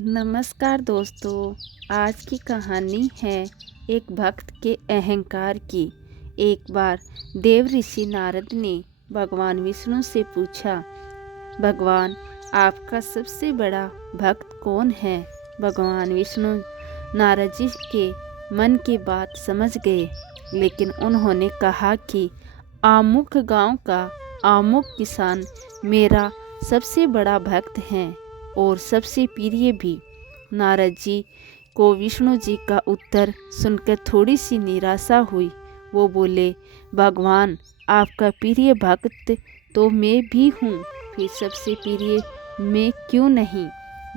नमस्कार दोस्तों। आज की कहानी है एक भक्त के अहंकार की। एक बार देव ऋषि नारद ने भगवान विष्णु से पूछा, भगवान आपका सबसे बड़ा भक्त कौन है। भगवान विष्णु नारद जी के मन की बात समझ गए, लेकिन उन्होंने कहा कि आमुख गांव का आमुख किसान मेरा सबसे बड़ा भक्त है और सबसे प्रिय भी। नारद जी को विष्णु जी का उत्तर सुनकर थोड़ी सी निराशा हुई। वो बोले, भगवान आपका प्रिय भक्त तो मैं भी हूँ, फिर सबसे प्रिय मैं क्यों नहीं।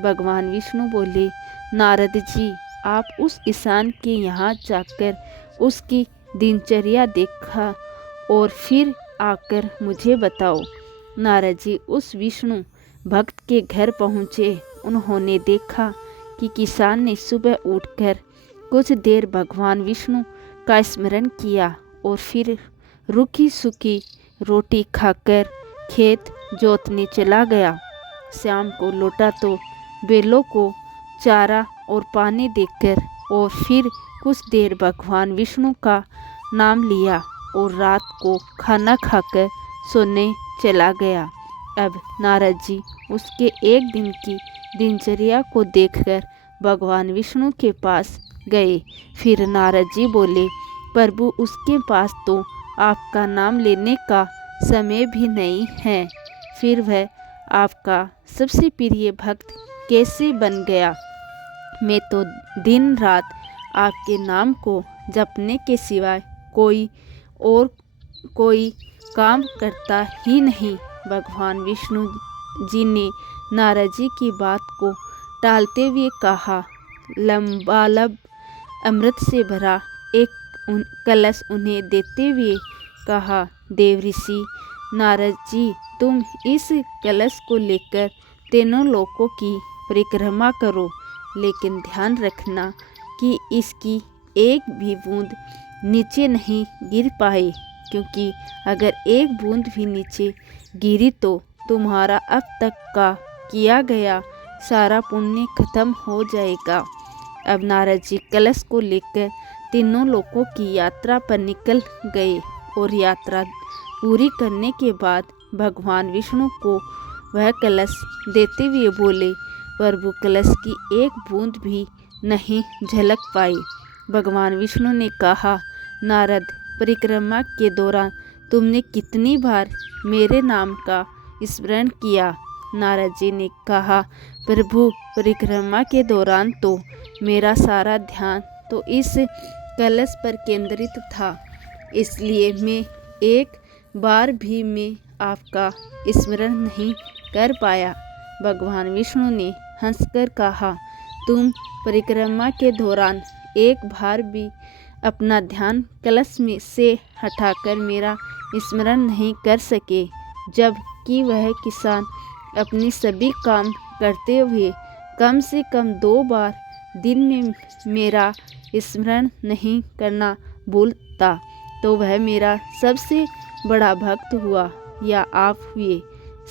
भगवान विष्णु बोले, नारद जी आप उस किसान के यहाँ जाकर उसकी दिनचर्या देखा और फिर आकर मुझे बताओ। नारद जी उस विष्णु भक्त के घर पहुँचे। उन्होंने देखा कि किसान ने सुबह उठकर कुछ देर भगवान विष्णु का स्मरण किया और फिर रूखी सूखी रोटी खाकर खेत जोतने चला गया। शाम को लौटा तो बैलों को चारा और पानी देकर और फिर कुछ देर भगवान विष्णु का नाम लिया और रात को खाना खाकर सोने चला गया। अब नारद जी उसके एक दिन की दिनचर्या को देखकर भगवान विष्णु के पास गए। फिर नारद जी बोले, प्रभु उसके पास तो आपका नाम लेने का समय भी नहीं है, फिर वह आपका सबसे प्रिय भक्त कैसे बन गया। मैं तो दिन रात आपके नाम को जपने के सिवाय कोई काम करता ही नहीं। भगवान विष्णु जी ने नारद जी की बात को टालते हुए कहा, लंबालब अमृत से भरा एक कलश उन्हें देते हुए कहा, देव ऋषि नारद जी तुम इस कलश को लेकर तीनों लोकों की परिक्रमा करो, लेकिन ध्यान रखना कि इसकी एक भी बूंद नीचे नहीं गिर पाए, क्योंकि अगर एक बूंद भी नीचे गिरी तो तुम्हारा अब तक का किया गया सारा पुण्य खत्म हो जाएगा। अब नारद जी कलश को लेकर तीनों लोकों की यात्रा पर निकल गए और यात्रा पूरी करने के बाद भगवान विष्णु को वह कलश देते हुए बोले, प्रभु कलश की एक बूंद भी नहीं झलक पाई। भगवान विष्णु ने कहा, नारद परिक्रमा के दौरान तुमने कितनी बार मेरे नाम का स्मरण किया। नारद जी ने कहा, प्रभु परिक्रमा के दौरान तो मेरा सारा ध्यान तो इस कलश पर केंद्रित था, इसलिए मैं एक बार भी मैं आपका स्मरण नहीं कर पाया। भगवान विष्णु ने हंसकर कहा, तुम परिक्रमा के दौरान एक बार भी अपना ध्यान कलश में से हटाकर मेरा स्मरण नहीं कर सके, जब कि वह किसान अपने सभी काम करते हुए कम से कम 2 बार दिन में मेरा स्मरण नहीं करना भूलता, तो वह मेरा सबसे बड़ा भक्त हुआ या आप हुए।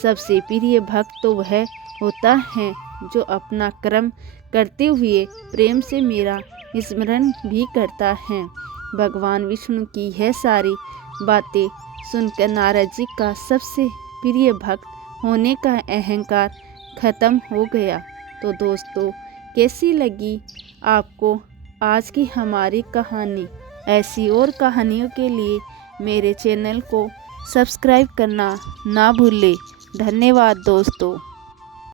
सबसे प्रिय भक्त तो वह होता है जो अपना कर्म करते हुए प्रेम से मेरा स्मरण भी करता है। भगवान विष्णु की यह सारी बातें सुनकर नारद जी का सबसे प्रिय भक्त होने का अहंकार खत्म हो गया। तो दोस्तों, कैसी लगी आपको आज की हमारी कहानी। ऐसी और कहानियों के लिए मेरे चैनल को सब्सक्राइब करना ना भूलें। धन्यवाद दोस्तों।